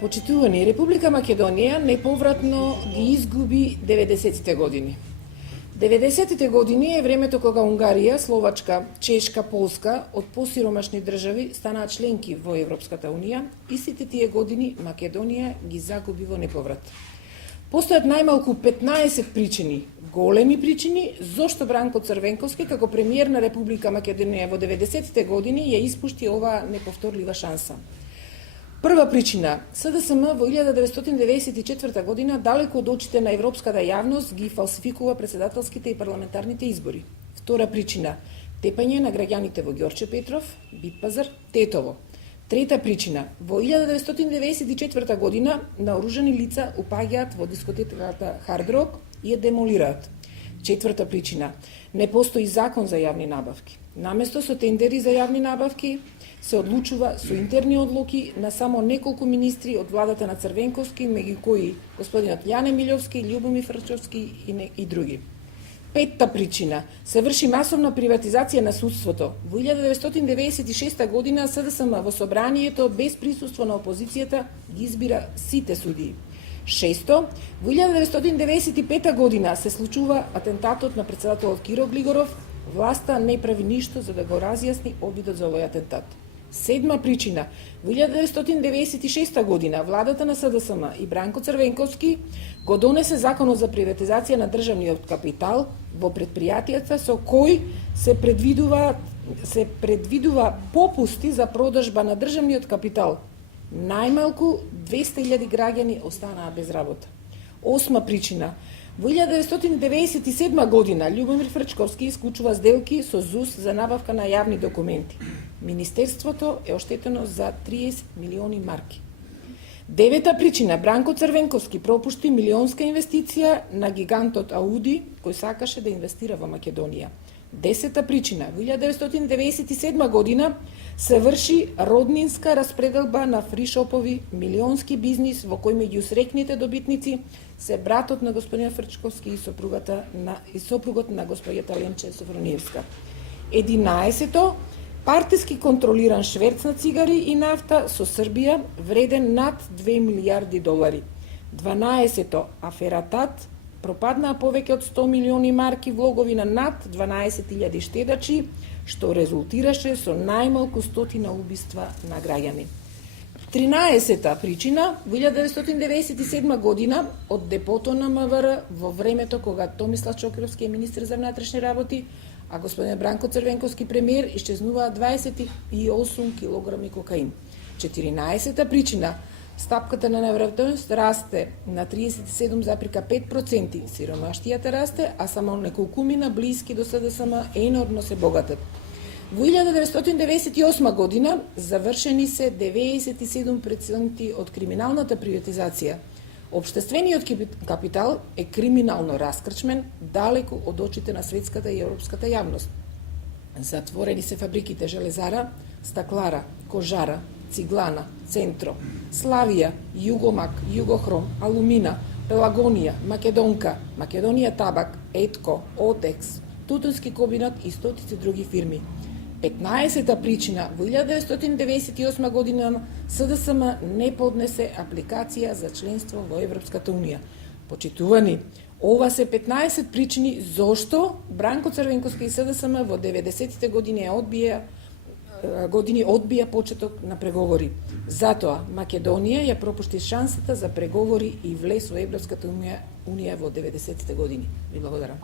Почитувани, Република Македонија неповратно ги изгуби 90-те години. 90-те години е времето кога Унгарија, Словачка, Чешка, Полска од посиромашни држави станаа членки во Европската Унија. Истите тие години Македонија ги загуби во неповрат. Постојат најмалку 15 причини, големи причини, зошто Бранко Црвенковски како премиер на Република Македонија во 90-те години ја испушти оваа неповторлива шанса. Прва причина, СДСМ во 1994 година, далеку од очите на европската јавност, ги фалсификува председателските и парламентарните избори. Втора причина, тепање на граѓаните во Ѓорче Петров, Битпазар, Тетово. Трета причина, во 1994 година наоружени лица упаѓаат во дискотеката Hard Rock и ја демолираат. Четврта причина, не постои закон за јавни набавки. Наместо со тендери за јавни набавки, се одлучува со интерни одлуки на само неколку министри од владата на Црвенковски, меѓу кои господинот Јане Милјовски, Љубомир Фрчовски и други. Петта причина, се врши масовна приватизација на судството. Во 1996 година СДСМ во собранието без присуство на опозицијата ги избира сите судии. Шесто, во 1995 година се случува атентатот на председателот Киро Глигоров. Власта не прави ништо за да го разјасни обидот за овој атентат. Седма причина, во 1996 година владата на СДСМ и Бранко Црвенковски го донесе законот за приватизација на државниот капитал во предпријатијата со кој се предвидува попусти за продажба на државниот капитал. Најмалку 200.000 граѓани останаа без работа. Осма причина, во 1997 година Љубомир Фрчковски исклучува сделки со ЗУС за набавка на јавни документи. Министерството е оштетено за 30 милиони марки. Девета причина, Бранко Црвенковски пропушти милионска инвестиција на гигантот Ауди, кој сакаше да инвестира во Македонија. Десета причина, во 1997 година се врши роднинска распределба на фришопови, милионски бизнис во кој меѓу срекните добитници се братот на господин Фрчковски и сопругот на господјата Ленче Софрониевска. 11. Партиски контролиран шверц на цигари и нафта со Србија вреден над 2 милијарди долари. 12. Афера ТАТ пропаднаа повеќе од 100 милиони марки влогови на над 12.000 штедачи, што резултираше со најмалку 100 убиства на граѓани. 13-та причина, во 1997 година од депото на МВР во времето кога Томислав Чокировски е министер за внатрешни работи, а господин Бранко Црвенковски премиер, исчезнуваат 28 килограми кокаин. 14-та причина, стапката на невработеност расте на 37,5%, сиромаштијата расте, а само неколкумина блиски до СДСМ енормно се богатат. Во 1998 година завршени се 97% од криминалната приватизација. Обштествениот капитал е криминално раскрчмен далеку од очите на светската и европската јавност. Затворени се фабриките Железара, Стаклара, Кожара, Циглана, Центро, Славија, Југомак, Југохром, Алумина, Пелагонија, Македонка, Македонија Табак, Етко, Отекс, Тутунски комбинат и стотици други фирми. 15-та причина, во 1998 година СДСМ не поднесе апликација за членство во Европската Унија. Почитувани, ова се 15 причини зошто Бранко Црвенковски и СДСМ во 90-те години одбија почеток на преговори. Затоа Македонија ја пропушти шансата за преговори и влез во Европската Унија во 90-те години. Ви благодарам.